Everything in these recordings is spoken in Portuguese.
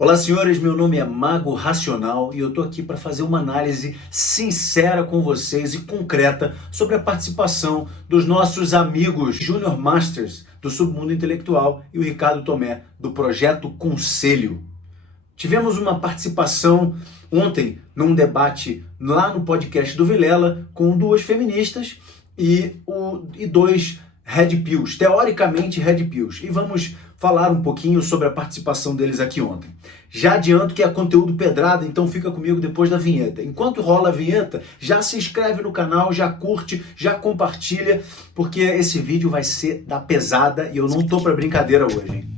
Olá, senhores, meu nome é Mago Racional e eu tô aqui para fazer uma análise sincera com vocês e concreta sobre a participação dos nossos amigos Junior Masters do Submundo Intelectual e o Ricardo Tomé do Projeto Conselho. Tivemos uma participação ontem num debate lá no podcast do Vilela com duas feministas e dois Red Pills, teoricamente Red Pills. E vamos falar um pouquinho sobre a participação deles aqui ontem. Já adianto que é conteúdo pedrada, então fica comigo depois da vinheta. Enquanto rola a vinheta, já se inscreve no canal, já curte, já compartilha, porque esse vídeo vai ser da pesada e eu não tô pra brincadeira hoje, hein?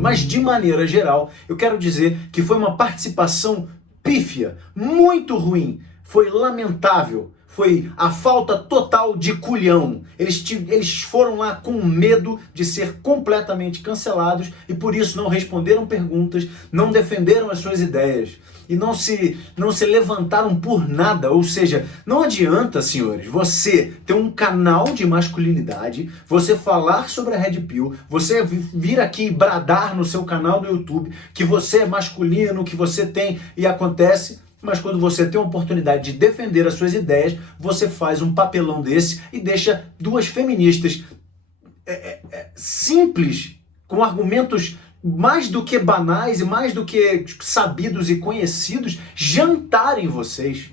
Mas de maneira geral, eu quero dizer que foi uma participação pífia, muito ruim, foi lamentável, foi a falta total de culhão. Eles foram lá com medo de ser completamente cancelados e por isso não responderam perguntas, não defenderam as suas ideias e não se levantaram por nada. Ou seja, não adianta, senhores, você ter um canal de masculinidade, você falar sobre a Red Pill, você vir aqui bradar no seu canal do YouTube que você é masculino, que você tem e acontece, mas quando você tem a oportunidade de defender as suas ideias, você faz um papelão desse e deixa duas feministas simples, com argumentos mais do que banais e mais do que sabidos e conhecidos, jantarem vocês.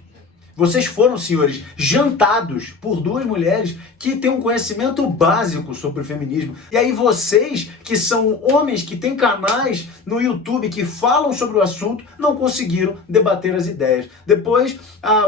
Vocês foram, senhores, jantados por duas mulheres que têm um conhecimento básico sobre o feminismo. E aí vocês, que são homens que têm canais no YouTube que falam sobre o assunto, não conseguiram debater as ideias. Depois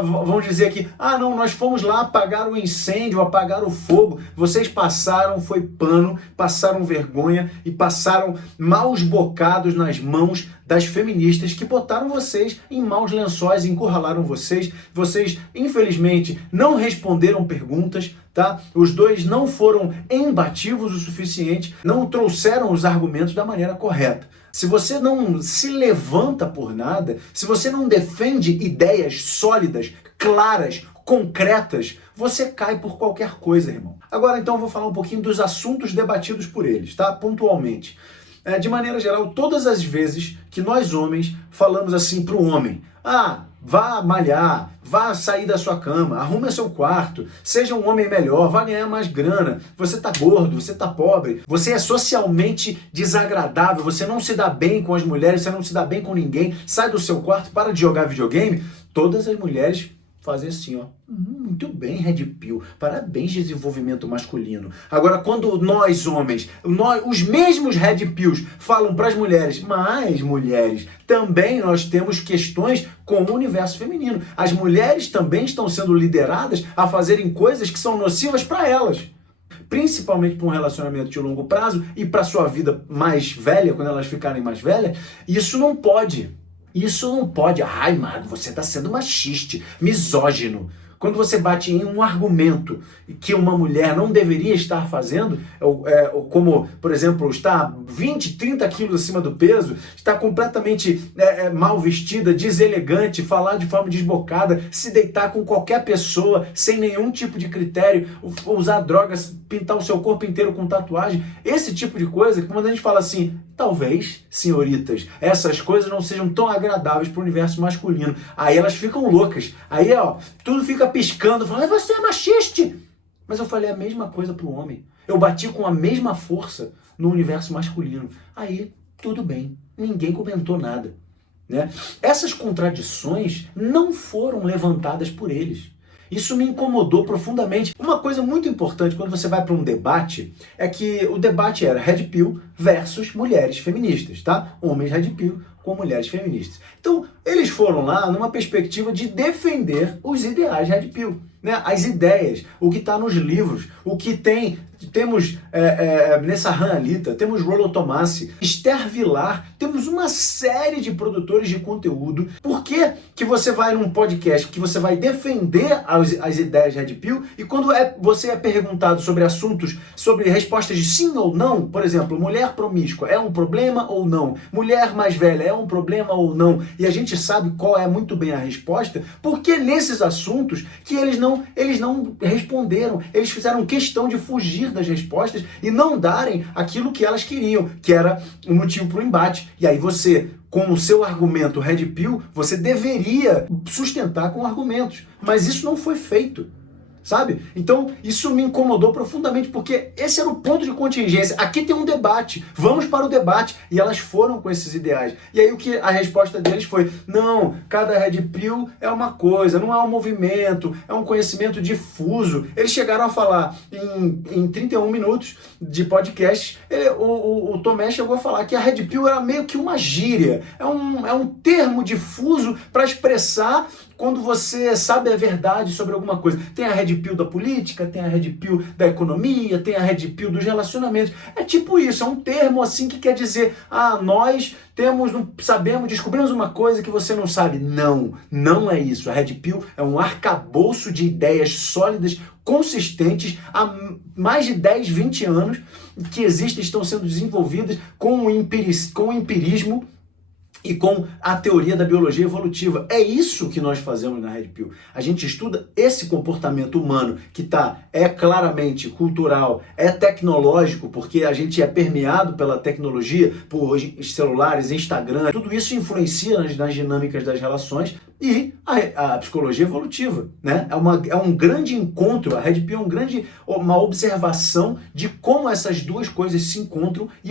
vão dizer que, não, nós fomos lá apagar o incêndio, apagar o fogo. Vocês passaram, foi pano, passaram vergonha e passaram maus bocados nas mãos das feministas que botaram vocês em maus lençóis, encurralaram vocês. Vocês, infelizmente, não responderam perguntas, tá? Os dois não foram embativos o suficiente, não trouxeram os argumentos da maneira correta. Se você não se levanta por nada, se você não defende ideias sólidas, claras, concretas, você cai por qualquer coisa, irmão. Agora, então, eu vou falar um pouquinho dos assuntos debatidos por eles, tá? Pontualmente. De maneira geral, todas as vezes que nós homens falamos assim para o homem, vá malhar, vá sair da sua cama, arrume seu quarto, seja um homem melhor, vá ganhar mais grana, você tá gordo, você tá pobre, você é socialmente desagradável, você não se dá bem com as mulheres, você não se dá bem com ninguém, sai do seu quarto, para de jogar videogame, todas as mulheres fazem assim, ó. Muito bem, Red Pill. Parabéns, desenvolvimento masculino. Agora, quando nós, homens, os mesmos Red Pills falam para as mulheres, mas mulheres, também nós temos questões com o universo feminino. As mulheres também estão sendo lideradas a fazerem coisas que são nocivas para elas. Principalmente para um relacionamento de longo prazo e para sua vida mais velha, quando elas ficarem mais velhas. Isso não pode. Isso não pode. Ai, Mago, você está sendo machista, misógino. Quando você bate em um argumento que uma mulher não deveria estar fazendo, como, por exemplo, está 20, 30 quilos acima do peso, está completamente mal vestida, deselegante, falar de forma desbocada, se deitar com qualquer pessoa, sem nenhum tipo de critério, usar drogas, pintar o seu corpo inteiro com tatuagem, esse tipo de coisa, que quando a gente fala assim, talvez, senhoritas, essas coisas não sejam tão agradáveis para o universo masculino. Aí elas ficam loucas. Aí, tudo fica piscando, falando, você é machista. Mas eu falei a mesma coisa para o homem. Eu bati com a mesma força no universo masculino. Aí, tudo bem. Ninguém comentou nada, né? Essas contradições não foram levantadas por eles. Isso me incomodou profundamente. Uma coisa muito importante quando você vai para um debate é que o debate era Red Pill versus mulheres feministas, tá? Homens Red Pill com mulheres feministas. Então, eles foram lá numa perspectiva de defender os ideais Red Pill, né? As ideias, o que está nos livros, o que temos Nessa Alita, temos Rollo Tomassi, Esther Vilar, temos uma série de produtores de conteúdo. Por que você vai num podcast que você vai defender as ideias Red Pill e quando você é perguntado sobre assuntos, sobre respostas de sim ou não, por exemplo, mulher promíscua é um problema ou não? Mulher mais velha é um problema ou não? E a gente sabe qual é muito bem a resposta, porque nesses assuntos que eles não Então, eles não responderam, eles fizeram questão de fugir das respostas e não darem aquilo que elas queriam, que era o motivo para o embate. E aí você, com o seu argumento Red Pill, você deveria sustentar com argumentos, mas isso não foi feito. Sabe? Então, isso me incomodou profundamente, porque esse era o ponto de contingência. Aqui tem um debate, vamos para o debate. E elas foram com esses ideais. E aí a resposta deles foi, não, cada Red Pill é uma coisa, não é um movimento, é um conhecimento difuso. Eles chegaram a falar em 31 minutos de podcast, o Tomé chegou a falar que a Red Pill era meio que uma gíria, é um termo difuso para expressar quando você sabe a verdade sobre alguma coisa. Tem a Red Pill da política, tem a Red Pill da economia, tem a Red Pill dos relacionamentos. É tipo isso, é um termo assim que quer dizer, nós sabemos, descobrimos uma coisa que você não sabe. Não, não é isso. A Red Pill é um arcabouço de ideias sólidas, consistentes, há mais de 10, 20 anos, que existem, estão sendo desenvolvidas com o empirismo, e com a teoria da biologia evolutiva. É isso que nós fazemos na Red Pill. A gente estuda esse comportamento humano que é claramente cultural, é tecnológico, porque a gente é permeado pela tecnologia, por celulares, Instagram, tudo isso influencia nas dinâmicas das relações, e a psicologia evolutiva, né? É um grande encontro, a Red Pill é uma observação de como essas duas coisas se encontram e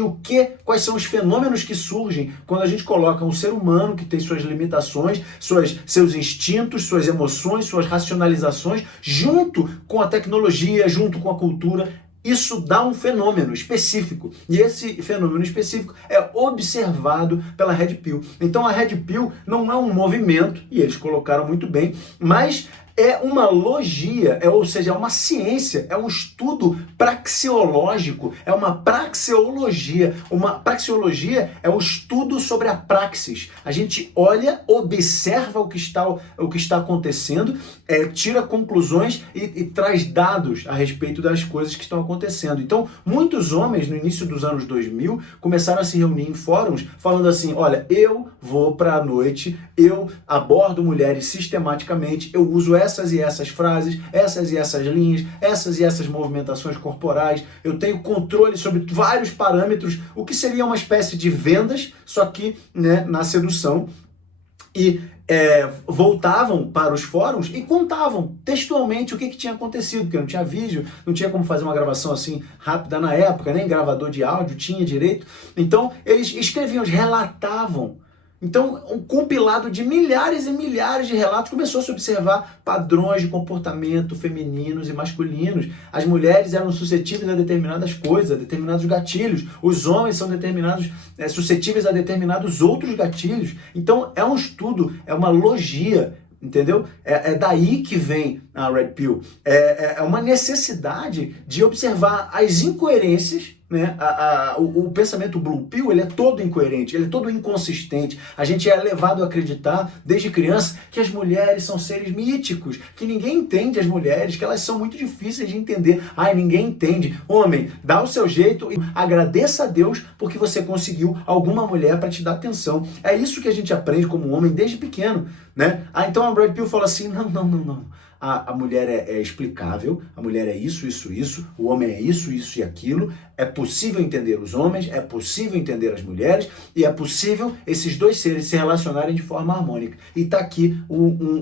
quais são os fenômenos que surgem quando a gente coloca um ser humano que tem suas limitações, seus instintos, suas emoções, suas racionalizações, junto com a tecnologia, junto com a cultura. Isso dá um fenômeno específico, e esse fenômeno específico é observado pela Red Pill. Então a Red Pill não é um movimento, e eles colocaram muito bem, mas é uma logia, ou seja, é uma ciência, é um estudo praxeológico, é uma praxeologia. Uma praxeologia é o estudo sobre a praxis. A gente olha, observa o que está acontecendo, tira conclusões e traz dados a respeito das coisas que estão acontecendo. Então, muitos homens, no início dos anos 2000, começaram a se reunir em fóruns falando assim, olha, eu vou para a noite, eu abordo mulheres sistematicamente, eu uso essas e essas frases, essas e essas linhas, essas e essas movimentações corporais, eu tenho controle sobre vários parâmetros, o que seria uma espécie de vendas, só que, né, na sedução. E voltavam para os fóruns e contavam textualmente o que tinha acontecido, porque não tinha vídeo, não tinha como fazer uma gravação assim rápida na época, nem gravador de áudio tinha direito. Então, eles escreviam, eles relatavam. Então, um compilado de milhares e milhares de relatos começou a se observar padrões de comportamento femininos e masculinos. As mulheres eram suscetíveis a determinadas coisas, a determinados gatilhos. Os homens são suscetíveis a determinados outros gatilhos. Então, é um estudo, é uma logia, entendeu? É daí que vem a Red Pill. É uma necessidade de observar as incoerências, né? O pensamento Blue Pill, ele é todo incoerente, ele é todo inconsistente. A gente é levado a acreditar, desde criança, que as mulheres são seres míticos, que ninguém entende as mulheres, que elas são muito difíceis de entender. Ninguém entende. Homem, dá o seu jeito e agradeça a Deus porque você conseguiu alguma mulher para te dar atenção. É isso que a gente aprende como homem desde pequeno, né? Então a Red Pill fala assim, não. A mulher é explicável, a mulher é isso, o homem é isso e aquilo, é possível entender os homens, é possível entender as mulheres, e é possível esses dois seres se relacionarem de forma harmônica. E está aqui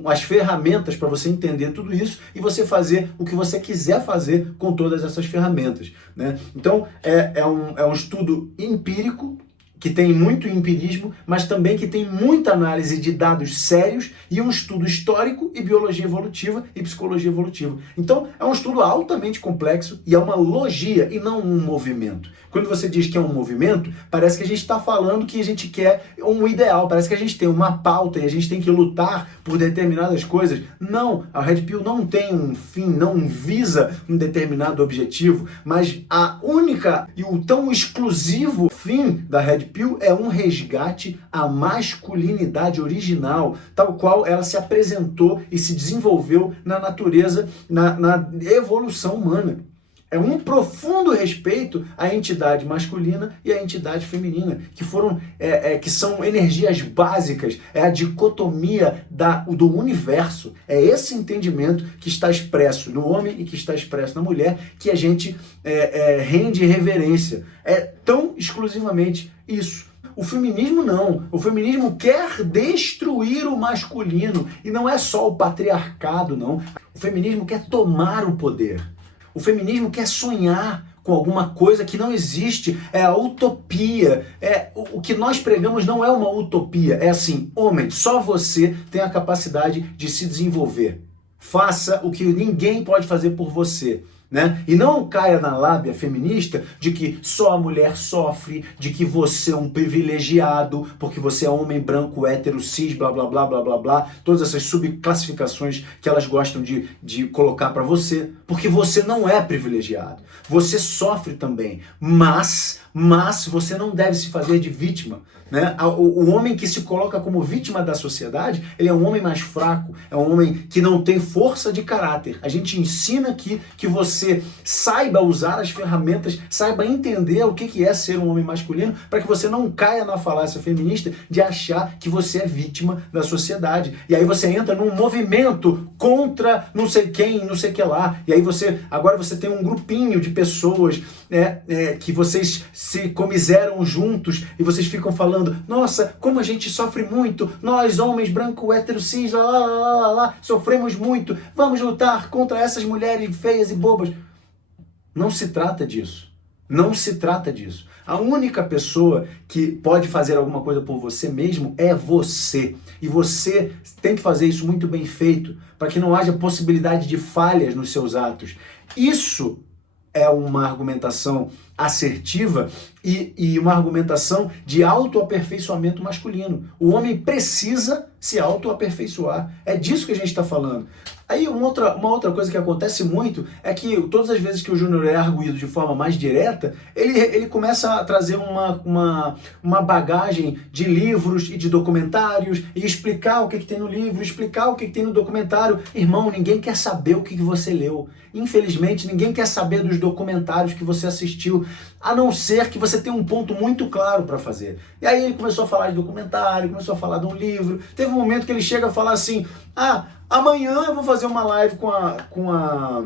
as ferramentas para você entender tudo isso e você fazer o que você quiser fazer com todas essas ferramentas, né? Então, é um estudo empírico, que tem muito empirismo, mas também que tem muita análise de dados sérios e um estudo histórico e biologia evolutiva e psicologia evolutiva. Então, é um estudo altamente complexo e é uma logia e não um movimento. Quando você diz que é um movimento, parece que a gente está falando que a gente quer um ideal, parece que a gente tem uma pauta e a gente tem que lutar por determinadas coisas. Não, a Red Pill não tem um fim, não visa um determinado objetivo, mas a única e o tão exclusivo fim da Red Pill é um resgate à masculinidade original, tal qual ela se apresentou e se desenvolveu na natureza, na evolução humana. É um profundo respeito à entidade masculina e à entidade feminina, que foram, que são energias básicas, é a dicotomia do universo. É esse entendimento que está expresso no homem e que está expresso na mulher, que a gente rende reverência. É tão exclusivamente isso. O feminismo não. O feminismo quer destruir o masculino. E não é só o patriarcado, não. O feminismo quer tomar o poder. O feminismo quer sonhar com alguma coisa que não existe. É a utopia. O que nós pregamos não é uma utopia. É assim, homem, só você tem a capacidade de se desenvolver. Faça o que ninguém pode fazer por você. Né? E não caia na lábia feminista de que só a mulher sofre, de que você é um privilegiado, porque você é homem branco, hétero, cis, blá, blá, blá, blá, blá, blá. Todas essas subclassificações que elas gostam de colocar para você, porque você não é privilegiado. Você sofre também, mas você não deve se fazer de vítima. Né? O homem que se coloca como vítima da sociedade, ele é um homem mais fraco, é um homem que não tem força de caráter. A gente ensina aqui que você saiba usar as ferramentas, saiba entender o que é ser um homem masculino, para que você não caia na falácia feminista de achar que você é vítima da sociedade. E aí você entra num movimento contra não sei quem, não sei o que lá. E aí agora você tem um grupinho de pessoas que vocês se comiseram juntos e vocês ficam falando: nossa, como a gente sofre muito, nós homens branco, hétero, cis, sofremos muito, vamos lutar contra essas mulheres feias e bobas. Não se trata disso. Não se trata disso. A única pessoa que pode fazer alguma coisa por você mesmo é você. E você tem que fazer isso muito bem feito, para que não haja possibilidade de falhas nos seus atos. Isso é uma argumentação assertiva e uma argumentação de autoaperfeiçoamento masculino. O homem precisa se autoaperfeiçoar. É disso que a gente está falando. Aí uma outra coisa que acontece muito é que todas as vezes que o Júnior é arguído de forma mais direta, ele começa a trazer uma bagagem de livros e de documentários e explicar o que tem no livro, explicar o que tem no documentário. Irmão, ninguém quer saber o que você leu. Infelizmente, ninguém quer saber dos documentários que você assistiu, a não ser que você tenha um ponto muito claro para fazer. E aí ele começou a falar de documentário, começou a falar de um livro. Teve um momento que ele chega a falar assim: amanhã eu vou fazer uma live com a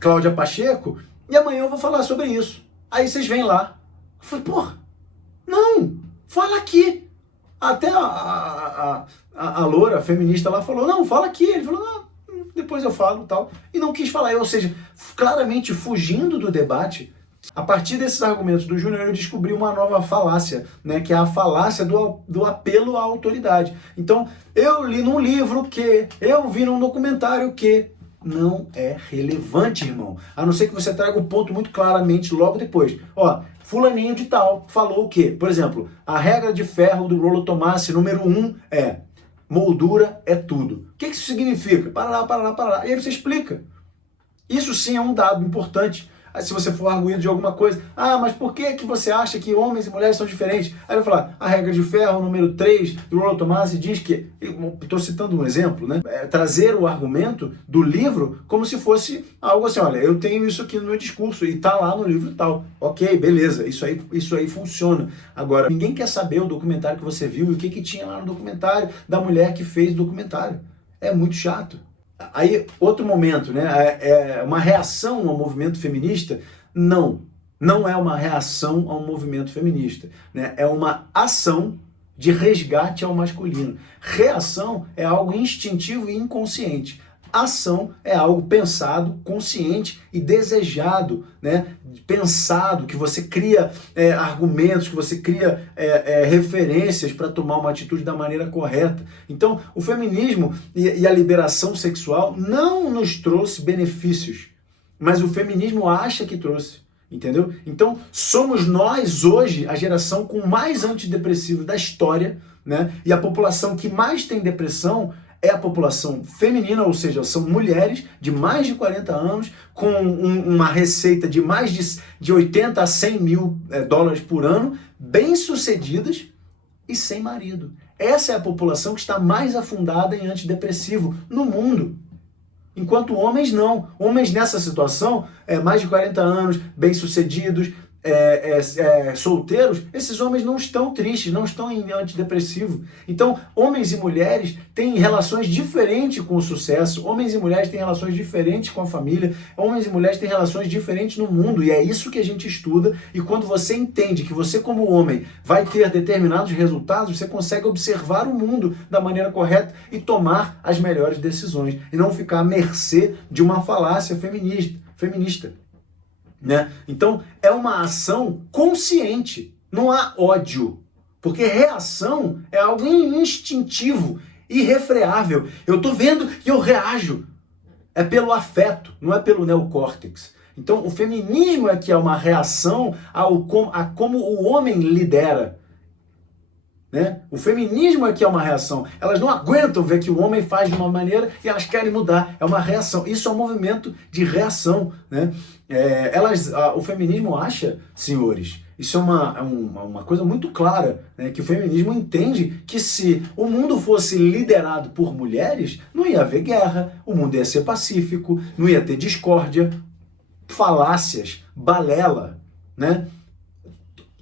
Cláudia Pacheco e amanhã eu vou falar sobre isso. Aí vocês vêm lá. Eu falei: porra, não, fala aqui. Até a loura, a feminista lá, falou: não, fala aqui. Ele falou: não, depois eu falo, tal. E não quis falar. Ou seja, claramente fugindo do debate. A partir desses argumentos do Júnior, eu descobri uma nova falácia, né, que é a falácia do apelo à autoridade. Então, eu li num livro que, eu vi num documentário que, não é relevante, irmão. A não ser que você traga o ponto muito claramente logo depois. Ó, fulaninho de tal falou o quê? Por exemplo, a regra de ferro do Rollo Tomassi, número 1, é: moldura é tudo. O que isso significa? Parará. E aí você explica. Isso sim é um dado importante. Se você for arguído de alguma coisa: mas por que você acha que homens e mulheres são diferentes? Aí vai falar: a regra de ferro, número 3, do Rollo Tomassi, diz que... Estou citando um exemplo, né? Trazer o argumento do livro como se fosse algo assim: olha, eu tenho isso aqui no meu discurso e está lá no livro e tal. Ok, beleza, isso aí funciona. Agora, ninguém quer saber o documentário que você viu e o que tinha lá no documentário da mulher que fez o documentário. É muito chato. Aí, outro momento, né? É uma reação ao movimento feminista? Não é uma reação ao movimento feminista, né? É uma ação de resgate ao masculino. Reação é algo instintivo e inconsciente. Ação é algo pensado, consciente e desejado, né? Pensado, que você cria argumentos, que você cria referências para tomar uma atitude da maneira correta. Então, o feminismo e a liberação sexual não nos trouxe benefícios, mas o feminismo acha que trouxe. Entendeu? Então, somos nós hoje a geração com mais antidepressivos da história, né? E a população que mais tem depressão é a população feminina, ou seja, são mulheres de mais de 40 anos, com uma receita de mais de 80 a 100 mil dólares por ano, bem-sucedidas e sem marido. Essa é a população que está mais afundada em antidepressivo no mundo. Enquanto homens não. Homens nessa situação, mais de 40 anos, bem-sucedidos, solteiros, esses homens não estão tristes, não estão em antidepressivo. Então, homens e mulheres têm relações diferentes com o sucesso, homens e mulheres têm relações diferentes com a família, homens e mulheres têm relações diferentes no mundo, e é isso que a gente estuda, e quando você entende que você como homem vai ter determinados resultados, você consegue observar o mundo da maneira correta e tomar as melhores decisões, e não ficar à mercê de uma falácia feminista. Né? Então, é uma ação consciente, não há ódio, porque reação é algo instintivo, irrefreável. Eu tô vendo e eu reajo. É pelo afeto, não é pelo neocórtex. Então, o feminismo é que é uma reação a como o homem lidera. Né? O feminismo é que é uma reação. Elas não aguentam ver que o homem faz de uma maneira e elas querem mudar. É uma reação. Isso é um movimento de reação. Né? O feminismo acha, senhores, isso é uma coisa muito clara, né? Que o feminismo entende que se o mundo fosse liderado por mulheres, não ia haver guerra, o mundo ia ser pacífico, não ia ter discórdia, falácias, balela, né?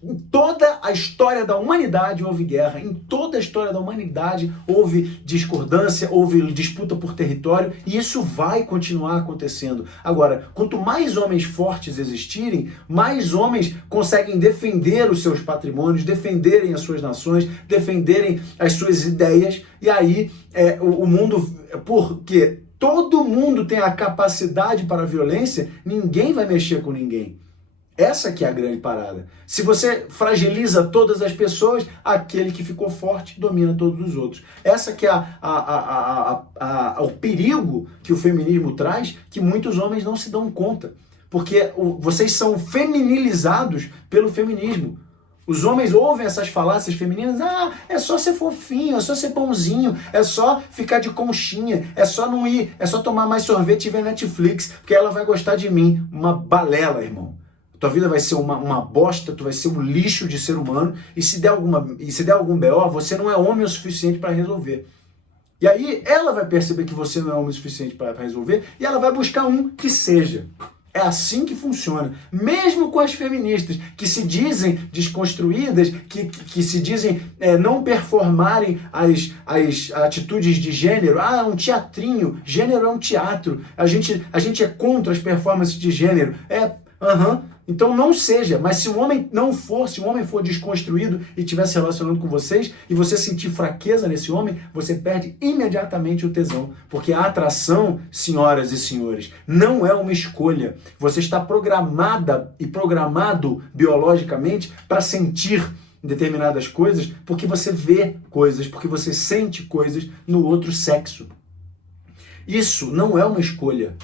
Em toda a história da humanidade houve guerra, em toda a história da humanidade houve discordância, houve disputa por território, e isso vai continuar acontecendo. Agora, quanto mais homens fortes existirem, mais homens conseguem defender os seus patrimônios, defenderem as suas nações, defenderem as suas ideias, e aí o mundo, porque todo mundo tem a capacidade para a violência, ninguém vai mexer com ninguém. Essa que é a grande parada. Se você fragiliza todas as pessoas, aquele que ficou forte domina todos os outros. Essa que é o perigo que o feminismo traz, que muitos homens não se dão conta. Porque vocês são feminilizados pelo feminismo. Os homens ouvem essas falácias femininas, é só ser fofinho, é só ser bonzinho, é só ficar de conchinha, é só não ir, é só tomar mais sorvete e ver Netflix, porque ela vai gostar de mim. Uma balela, irmão. Tua vida vai ser uma bosta, tu vai ser um lixo de ser humano, e se der algum BO, você não é homem o suficiente para resolver. E aí ela vai perceber que você não é homem o suficiente para resolver, e ela vai buscar um que seja. É assim que funciona. Mesmo com as feministas, que se dizem desconstruídas, que se dizem não performarem as atitudes de gênero. É um teatrinho, gênero é um teatro. A gente é contra as performances de gênero. Então não seja, mas se um homem se um homem for desconstruído e estiver se relacionando com vocês, e você sentir fraqueza nesse homem, você perde imediatamente o tesão. Porque a atração, senhoras e senhores, não é uma escolha. Você está programada e programado biologicamente para sentir determinadas coisas, porque você vê coisas, porque você sente coisas no outro sexo. Isso não é uma escolha.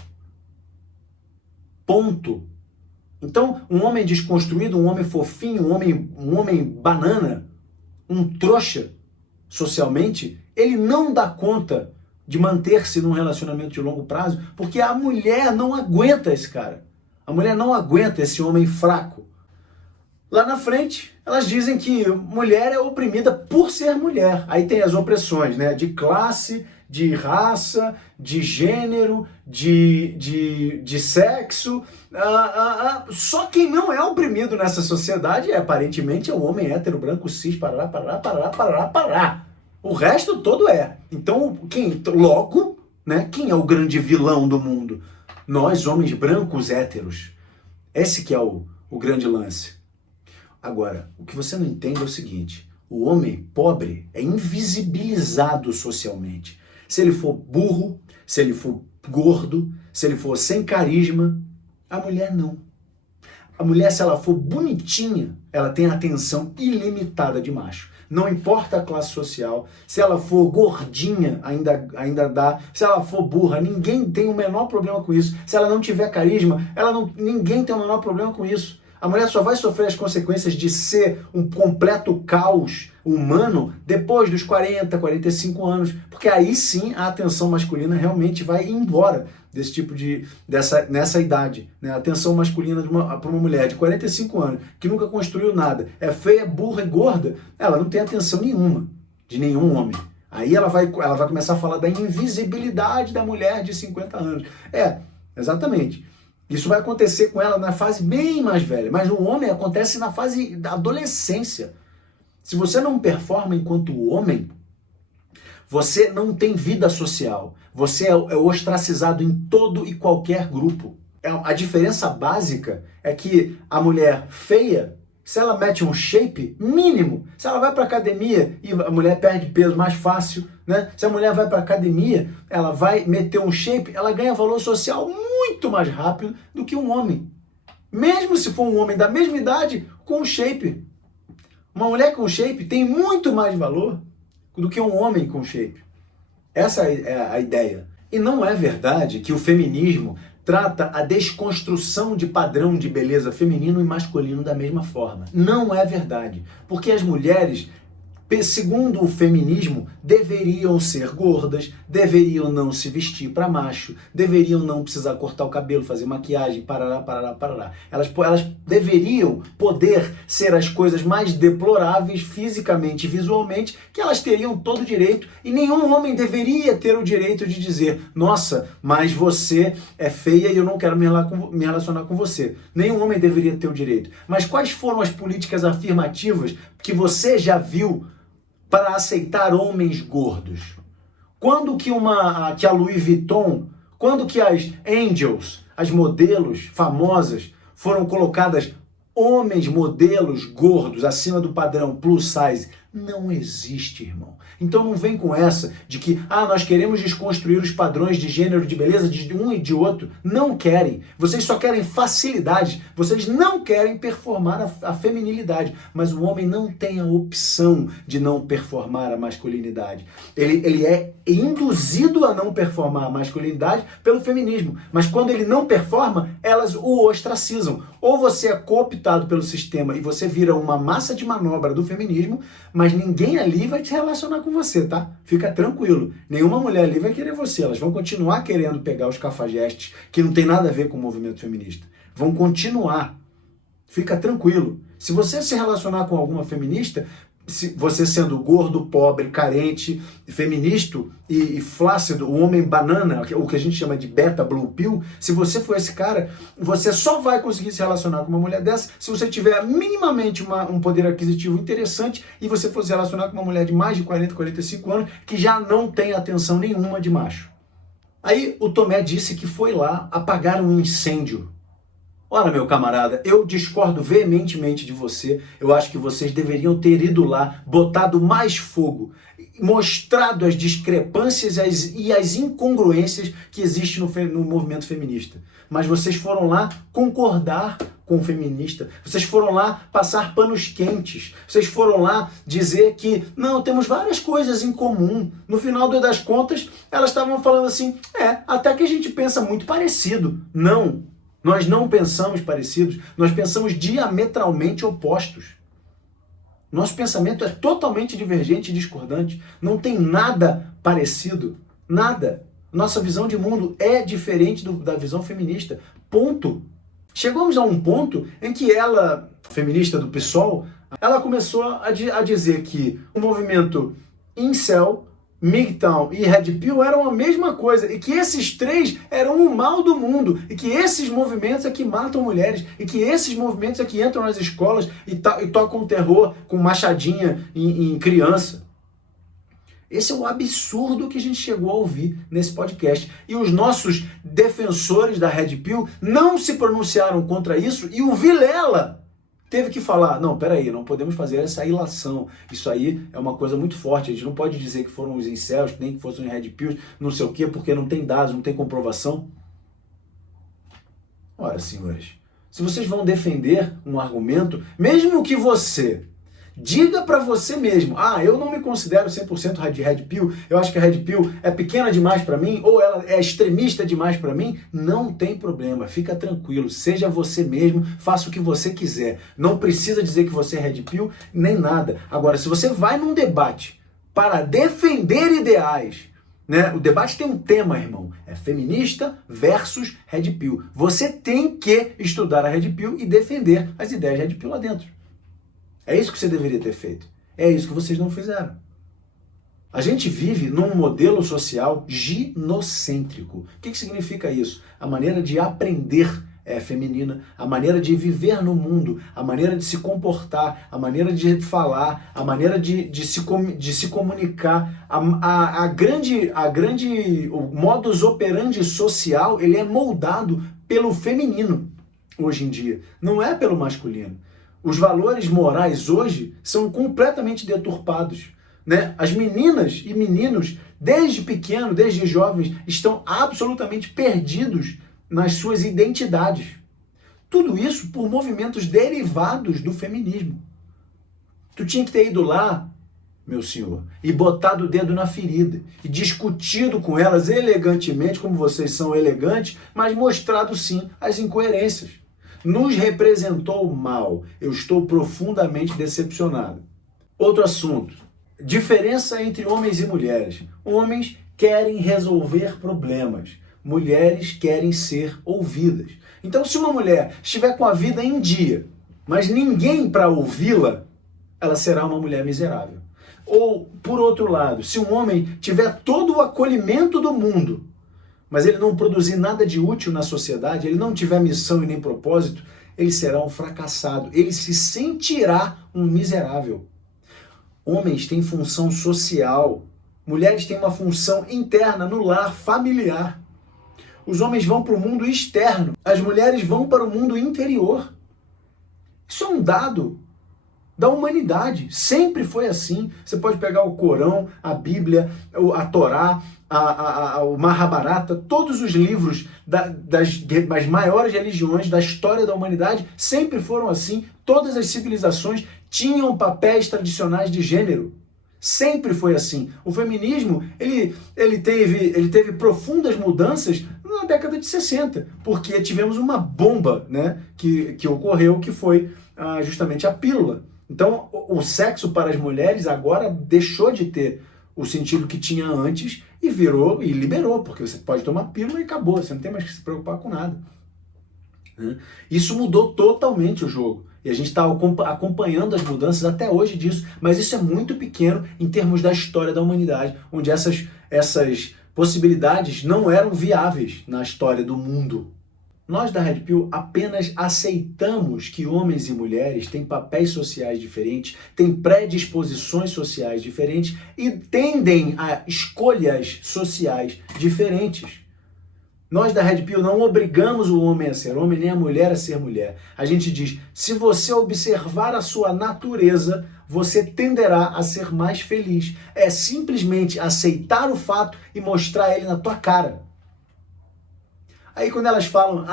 Ponto. Então, um homem desconstruído, um homem fofinho, um homem banana, um trouxa, socialmente, ele não dá conta de manter-se num relacionamento de longo prazo, porque a mulher não aguenta esse cara. A mulher não aguenta esse homem fraco. Lá na frente, elas dizem que mulher é oprimida por ser mulher. Aí tem as opressões, né? De classe, de raça, de gênero, de sexo. Só quem não é oprimido nessa sociedade aparentemente é o homem hétero, branco, cis, parará. O resto todo é. Então, logo, né? Quem é o grande vilão do mundo? Nós, homens brancos héteros. Esse que é o grande lance. Agora, o que você não entende é o seguinte: o homem pobre é invisibilizado socialmente. Se ele for burro, se ele for gordo, se ele for sem carisma, a mulher não. A mulher, se ela for bonitinha, ela tem atenção ilimitada de macho. Não importa a classe social, se ela for gordinha, ainda dá. Se ela for burra, ninguém tem o menor problema com isso. Se ela não tiver carisma, ninguém tem o menor problema com isso. A mulher só vai sofrer as consequências de ser um completo caos humano depois dos 40, 45 anos, porque aí sim a atenção masculina realmente vai embora desse tipo nessa idade. Né? A atenção masculina para uma mulher de 45 anos, que nunca construiu nada, é feia, burra e gorda, ela não tem atenção nenhuma de nenhum homem. Aí ela vai começar a falar da invisibilidade da mulher de 50 anos. Exatamente. Isso vai acontecer com ela na fase bem mais velha, mas no homem acontece na fase da adolescência. Se você não performa enquanto homem, você não tem vida social. Você é ostracizado em todo e qualquer grupo. A diferença básica é que a mulher feia, se ela mete um shape mínimo, se ela vai para academia e a mulher perde peso mais fácil, né? Se a mulher vai para academia, ela vai meter um shape, ela ganha valor social muito mais rápido do que um homem. Mesmo se for um homem da mesma idade com um shape. Uma mulher com shape tem muito mais valor do que um homem com shape. Essa é a ideia. E não é verdade que o feminismo trata a desconstrução de padrão de beleza feminino e masculino da mesma forma. Não é verdade. Porque as mulheres, segundo o feminismo, deveriam ser gordas, deveriam não se vestir para macho, deveriam não precisar cortar o cabelo, fazer maquiagem, parará, parará, parará. Elas deveriam poder ser as coisas mais deploráveis fisicamente e visualmente, que elas teriam todo o direito, e nenhum homem deveria ter o direito de dizer: nossa, mas você é feia e eu não quero me relacionar com você. Nenhum homem deveria ter o direito. Mas quais foram as políticas afirmativas que você já viu para aceitar homens gordos? Quando que a Louis Vuitton, quando que as Angels, as modelos famosas, foram colocadas homens modelos gordos acima do padrão plus size? Não existe, irmão. Então não vem com essa de que nós queremos desconstruir os padrões de gênero, de beleza de um e de outro. Não querem. Vocês só querem facilidade. Vocês não querem performar a feminilidade. Mas o homem não tem a opção de não performar a masculinidade. Ele é induzido a não performar a masculinidade pelo feminismo. Mas quando ele não performa, elas o ostracizam. Ou você é cooptado pelo sistema e você vira uma massa de manobra do feminismo, mas ninguém ali vai te relacionar com você, tá? Fica tranquilo. Nenhuma mulher ali vai querer você. Elas vão continuar querendo pegar os cafajestes que não tem nada a ver com o movimento feminista. Vão continuar. Fica tranquilo. Se você se relacionar com alguma feminista, você sendo gordo, pobre, carente, feminista e flácido, o homem banana, o que a gente chama de beta blue pill, se você for esse cara, você só vai conseguir se relacionar com uma mulher dessa se você tiver minimamente um poder aquisitivo interessante e você for se relacionar com uma mulher de mais de 40, 45 anos que já não tem atenção nenhuma de macho. Aí o Tomé disse que foi lá apagar um incêndio. Ora, meu camarada, eu discordo veementemente de você. Eu acho que vocês deveriam ter ido lá, botado mais fogo, mostrado as discrepâncias e as incongruências que existem no movimento feminista. Mas vocês foram lá concordar com o feminista. Vocês foram lá passar panos quentes. Vocês foram lá dizer que, não, temos várias coisas em comum. No final das contas, elas estavam falando assim, até que a gente pensa muito parecido. Não. Nós não pensamos parecidos, nós pensamos diametralmente opostos. Nosso pensamento é totalmente divergente e discordante. Não tem nada parecido, nada. Nossa visão de mundo é diferente da visão feminista. Ponto. Chegamos a um ponto em que ela, feminista do PSOL, ela começou a dizer que o movimento incel, MGTOW e Red Pill eram a mesma coisa, e que esses três eram o mal do mundo, e que esses movimentos é que matam mulheres, e que esses movimentos é que entram nas escolas e tocam terror com machadinha em criança. Esse é o absurdo que a gente chegou a ouvir nesse podcast. E os nossos defensores da Red Pill não se pronunciaram contra isso, e o Vilela teve que falar, não, peraí, não podemos fazer essa ilação. Isso aí é uma coisa muito forte. A gente não pode dizer que foram os incels, nem que fossem os Red Pills, não sei o quê, porque não tem dados, não tem comprovação. Ora, senhores, se vocês vão defender um argumento, mesmo que você diga para você mesmo, eu não me considero 100% de Red Pill, eu acho que a Red Pill é pequena demais para mim, ou ela é extremista demais para mim, não tem problema, fica tranquilo, seja você mesmo, faça o que você quiser, não precisa dizer que você é Red Pill, nem nada. Agora, se você vai num debate para defender ideais, né? O debate tem um tema, irmão, é feminista versus Red Pill, você tem que estudar a Red Pill e defender as ideias Red Pill lá dentro. É isso que você deveria ter feito. É isso que vocês não fizeram. A gente vive num modelo social ginocêntrico. O que significa isso? A maneira de aprender é feminina, a maneira de viver no mundo, a maneira de se comportar, a maneira de falar, a maneira de se comunicar, o modus operandi social, ele é moldado pelo feminino hoje em dia, não é pelo masculino. Os valores morais hoje são completamente deturpados, né? As meninas e meninos, desde pequeno, desde jovens, estão absolutamente perdidos nas suas identidades. Tudo isso por movimentos derivados do feminismo. Tu tinha que ter ido lá, meu senhor, e botado o dedo na ferida, e discutido com elas elegantemente, como vocês são elegantes, mas mostrado sim as incoerências. Nos representou mal. Eu estou profundamente decepcionado. Outro assunto. Diferença entre homens e mulheres. Homens querem resolver problemas. Mulheres querem ser ouvidas. Então, se uma mulher estiver com a vida em dia, mas ninguém para ouvi-la, ela será uma mulher miserável. Ou, por outro lado, se um homem tiver todo o acolhimento do mundo, mas ele não produzir nada de útil na sociedade, ele não tiver missão e nem propósito, ele será um fracassado. Ele se sentirá um miserável. Homens têm função social, mulheres têm uma função interna no lar familiar. Os homens vão para o mundo externo, as mulheres vão para o mundo interior. Isso é um dado da humanidade, sempre foi assim. Você pode pegar o Corão, a Bíblia, a Torá, o Mahabharata, todos os livros das maiores religiões da história da humanidade sempre foram assim. Todas as civilizações tinham papéis tradicionais de gênero. Sempre foi assim. O feminismo ele teve profundas mudanças na década de 60, porque tivemos uma bomba, né, que ocorreu, que foi justamente a pílula. Então, o sexo para as mulheres agora deixou de ter o sentido que tinha antes e virou e liberou, porque você pode tomar pílula e acabou, você não tem mais que se preocupar com nada. Isso mudou totalmente o jogo. E a gente está acompanhando as mudanças até hoje disso, mas isso é muito pequeno em termos da história da humanidade, onde essas possibilidades não eram viáveis na história do mundo. Nós da Red Pill apenas aceitamos que homens e mulheres têm papéis sociais diferentes, têm predisposições sociais diferentes e tendem a escolhas sociais diferentes. Nós da Red Pill não obrigamos o homem a ser homem, nem a mulher a ser mulher. A gente diz, se você observar a sua natureza, você tenderá a ser mais feliz. É simplesmente aceitar o fato e mostrar ele na tua cara. Aí quando elas falam,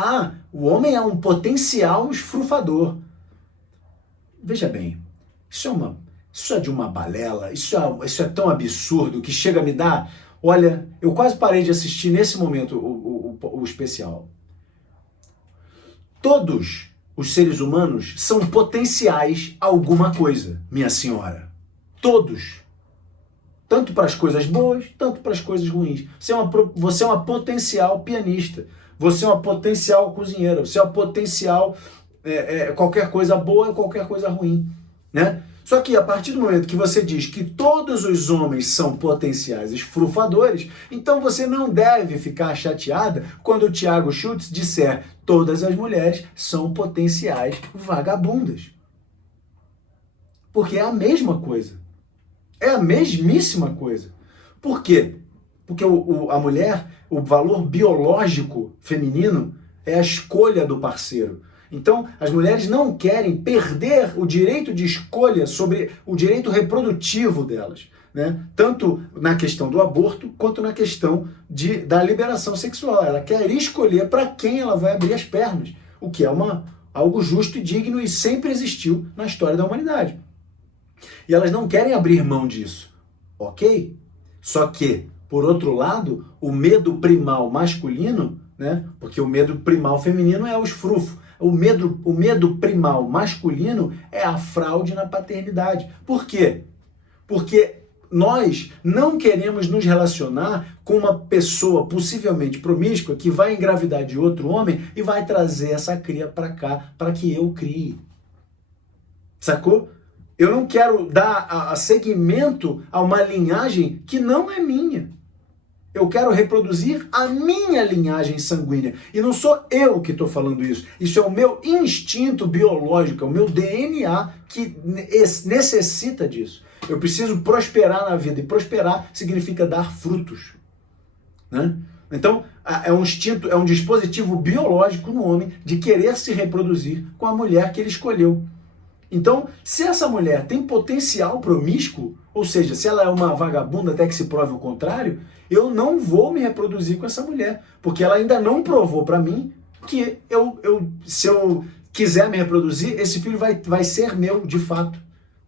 o homem é um potencial esfrufador. Veja bem, isso é de uma balela, isso é tão absurdo que chega a me dar... Olha, eu quase parei de assistir nesse momento o especial. Todos os seres humanos são potenciais a alguma coisa, minha senhora. Todos. Tanto para as coisas boas, tanto para as coisas ruins. Você é uma potencial pianista. Você é uma potencial cozinheira. Você é uma potencial qualquer coisa boa e qualquer coisa ruim, né? Só que a partir do momento que você diz que todos os homens são potenciais esfrufadores, então você não deve ficar chateada quando o Tiago Schultz disser todas as mulheres são potenciais vagabundas. Porque é a mesma coisa. É a mesmíssima coisa. Por quê? Porque a mulher, o valor biológico feminino é a escolha do parceiro. Então, as mulheres não querem perder o direito de escolha sobre o direito reprodutivo delas, né? Tanto na questão do aborto, quanto na questão da liberação sexual. Ela quer escolher para quem ela vai abrir as pernas, o que é algo justo e digno e sempre existiu na história da humanidade. E elas não querem abrir mão disso, ok? Só que, por outro lado, o medo primal masculino, né? Porque o medo primal feminino é o esfrufo. O medo primal masculino é a fraude na paternidade. Por quê? Porque nós não queremos nos relacionar com uma pessoa possivelmente promíscua que vai engravidar de outro homem e vai trazer essa cria para cá para que eu crie. Sacou? Eu não quero dar a seguimento a uma linhagem que não é minha. Eu quero reproduzir a minha linhagem sanguínea. E não sou eu que estou falando isso. Isso é o meu instinto biológico, é o meu DNA que necessita disso. Eu preciso prosperar na vida. E prosperar significa dar frutos, né? Então, é um instinto, é um dispositivo biológico no homem de querer se reproduzir com a mulher que ele escolheu. Então, se essa mulher tem potencial promíscuo, ou seja, se ela é uma vagabunda até que se prove o contrário, eu não vou me reproduzir com essa mulher, porque ela ainda não provou para mim que se eu quiser me reproduzir, esse filho vai ser meu de fato.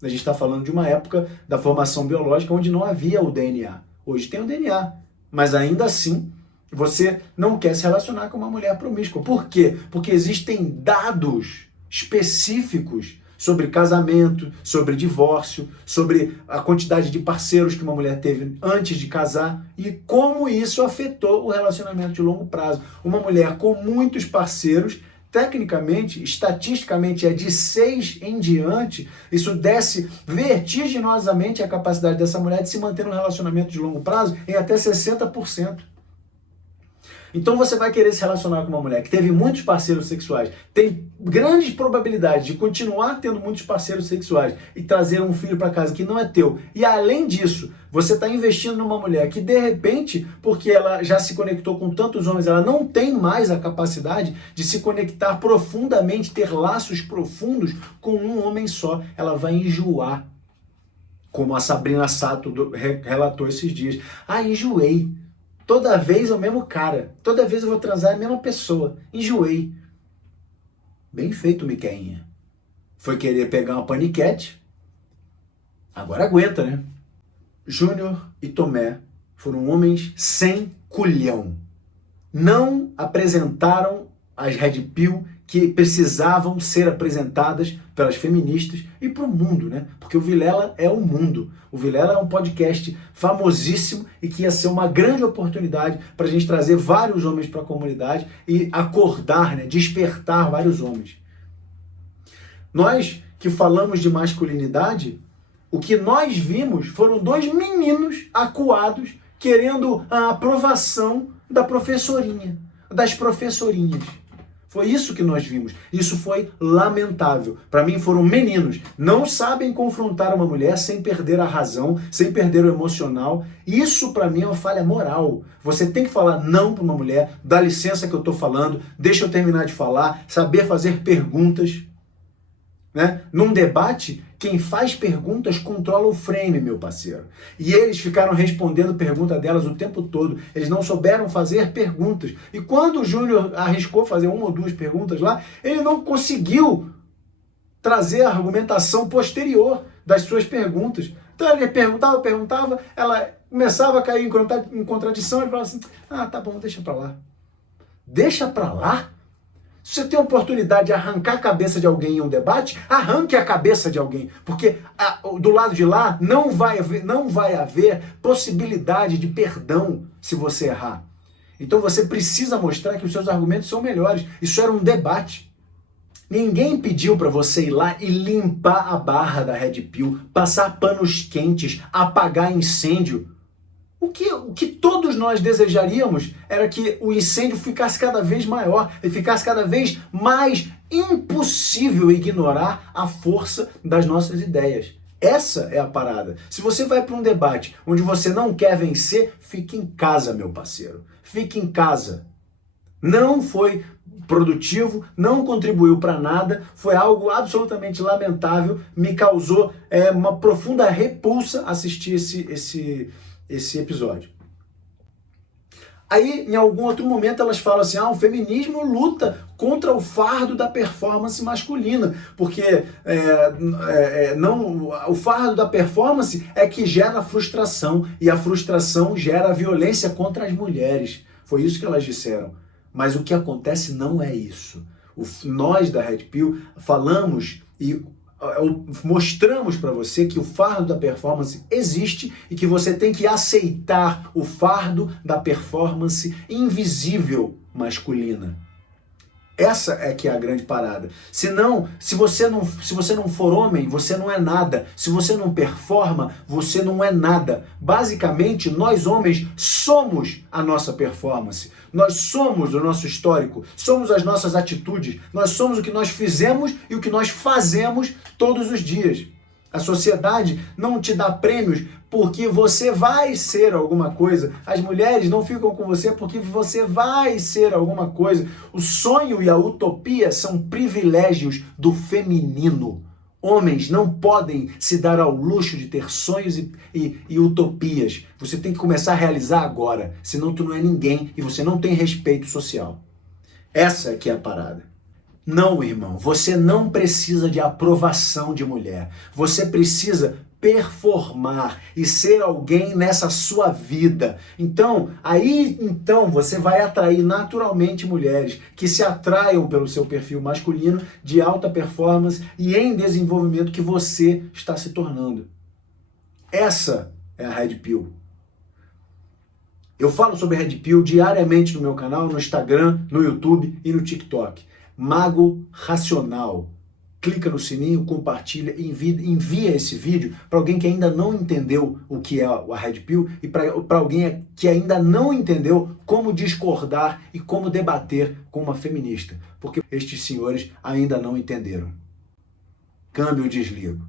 A gente está falando de uma época da formação biológica onde não havia o DNA. Hoje tem o DNA, mas ainda assim você não quer se relacionar com uma mulher promíscua. Por quê? Porque existem dados específicos sobre casamento, sobre divórcio, sobre a quantidade de parceiros que uma mulher teve antes de casar e como isso afetou o relacionamento de longo prazo. Uma mulher com muitos parceiros, tecnicamente, estatisticamente, é de 6 em diante, isso desce vertiginosamente a capacidade dessa mulher de se manter num relacionamento de longo prazo em até 60%. Então você vai querer se relacionar com uma mulher que teve muitos parceiros sexuais, tem grandes probabilidades de continuar tendo muitos parceiros sexuais e trazer um filho para casa que não é teu. E além disso, você está investindo numa mulher que de repente, porque ela já se conectou com tantos homens, ela não tem mais a capacidade de se conectar profundamente, ter laços profundos com um homem só. Ela vai enjoar. Como a Sabrina Sato relatou esses dias. Ah, enjoei. Toda vez é o mesmo cara. Toda vez eu vou transar a mesma pessoa. Enjoei. Bem feito, Miqueinha. Foi querer pegar uma paniquete. Agora aguenta, né? Júnior e Tomé foram homens sem culhão. Não apresentaram as Red Pill que precisavam ser apresentadas pelas feministas e para o mundo, né? Porque o Vilela é o mundo. O Vilela é um podcast famosíssimo e que ia ser uma grande oportunidade para a gente trazer vários homens para a comunidade e acordar, né? Despertar vários homens. Nós que falamos de masculinidade, o que nós vimos foram 2 meninos acuados querendo a aprovação da professorinha, das professorinhas. Foi isso que nós vimos. Isso foi lamentável. Para mim foram meninos. Não sabem confrontar uma mulher sem perder a razão, sem perder o emocional. Isso para mim é uma falha moral. Você tem que falar não para uma mulher, dá licença que eu estou falando, deixa eu terminar de falar, saber fazer perguntas. Né? Num debate, quem faz perguntas controla o frame, meu parceiro. E eles ficaram respondendo pergunta delas o tempo todo. Eles não souberam fazer perguntas. E quando o Júnior arriscou fazer 1 ou 2 perguntas lá, ele não conseguiu trazer a argumentação posterior das suas perguntas. Então ele perguntava, ela começava a cair em contradição, ele falava assim, ah, tá bom, deixa pra lá. Deixa pra lá? Se você tem a oportunidade de arrancar a cabeça de alguém em um debate, arranque a cabeça de alguém. Porque do lado de lá não vai haver possibilidade de perdão se você errar. Então você precisa mostrar que os seus argumentos são melhores. Isso era um debate. Ninguém pediu para você ir lá e limpar a barra da Red Pill, passar panos quentes, apagar incêndio. O que todos nós desejaríamos era que o incêndio ficasse cada vez maior e ficasse cada vez mais impossível ignorar a força das nossas ideias. Essa é a parada. Se você vai para um debate onde você não quer vencer, fique em casa, meu parceiro. Fique em casa. Não foi produtivo, não contribuiu para nada, foi algo absolutamente lamentável, me causou uma profunda repulsa assistir esse episódio. Aí, em algum outro momento, elas falam assim, o feminismo luta contra o fardo da performance masculina, porque o fardo da performance é que gera frustração, e a frustração gera violência contra as mulheres. Foi isso que elas disseram. Mas o que acontece não é isso. Nós da Red Pill falamos e mostramos para você que o fardo da performance existe e que você tem que aceitar o fardo da performance invisível masculina. Essa é que é a grande parada. Senão, se você não for homem, você não é nada. Se você não performa, você não é nada. Basicamente, nós homens somos a nossa performance. Nós somos o nosso histórico, somos as nossas atitudes, nós somos o que nós fizemos e o que nós fazemos todos os dias. A sociedade não te dá prêmios porque você vai ser alguma coisa. As mulheres não ficam com você porque você vai ser alguma coisa. O sonho e a utopia são privilégios do feminino. Homens não podem se dar ao luxo de ter sonhos e utopias. Você tem que começar a realizar agora, senão tu não é ninguém e você não tem respeito social. Essa que é a parada. Não, irmão, você não precisa de aprovação de mulher. Você precisa performar e ser alguém nessa sua vida. Então você vai atrair naturalmente mulheres que se atraiam pelo seu perfil masculino de alta performance e em desenvolvimento que você está se tornando. Essa é a Red Pill. Eu falo sobre Red Pill diariamente no meu canal, no Instagram, no YouTube e no TikTok. Mago Racional. Clica no sininho, compartilha, envia esse vídeo para alguém que ainda não entendeu o que é a Red Pill e para alguém que ainda não entendeu como discordar e como debater com uma feminista. Porque estes senhores ainda não entenderam. Câmbio, desligo.